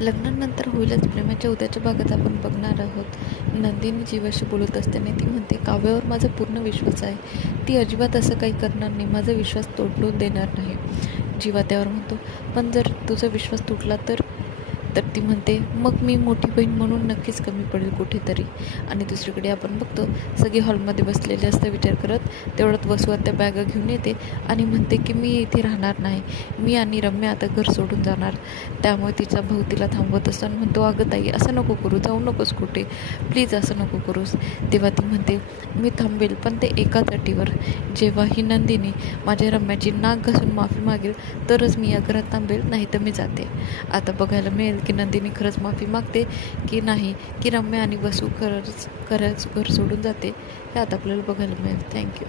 लग्नानंतर होईलच प्रेमाच्या उद्याच्या भागात आपण बघणार आहोत. नंदिनी जीवाशी बोलत असताना ती म्हणते, काव्यावर माझा पूर्ण विश्वास आहे. ती अजिबात असं काही करणार नाही, माझा विश्वास तोडून देणार नाही. जीवा त्यावर म्हणतो, पण जर तुझा विश्वास तुटला तर ती म्हणते, मग मी मोठी बहीण म्हणून नक्कीच कमी पडेल कुठेतरी. आणि दुसरीकडे आपण बघतो, सगळे हॉलमध्ये बसलेले असतं विचार करत. तेवढ्यात वसू त्या बॅगा घेऊन येते आणि म्हणते की मी इथे राहणार नाही, मी आणि रम्या आता घर सोडून जाणार. त्यामुळे तिचा भाऊ तिला थांबवत असताना म्हणतो, अगं ताई, असं नको करू, जाऊ नकोस कुठे, प्लीज असं नको करूस. तेव्हा ती म्हणते, मी थांबेल, पण ते एकाच अटीवर, जेव्हा ही नंदिनी माझ्या रम्याची नाक घासून माफी मागेल तरच मी या घरात थांबेल, नाही तर मी जाते. आता बघायला मिळेल की नंदिनी खरंच माफी मागते की नाही, की रम्या आणि वसू खरंच घर सोडून जाते, हे आता आपल्याला बघायला मिळेल. थँक्यू.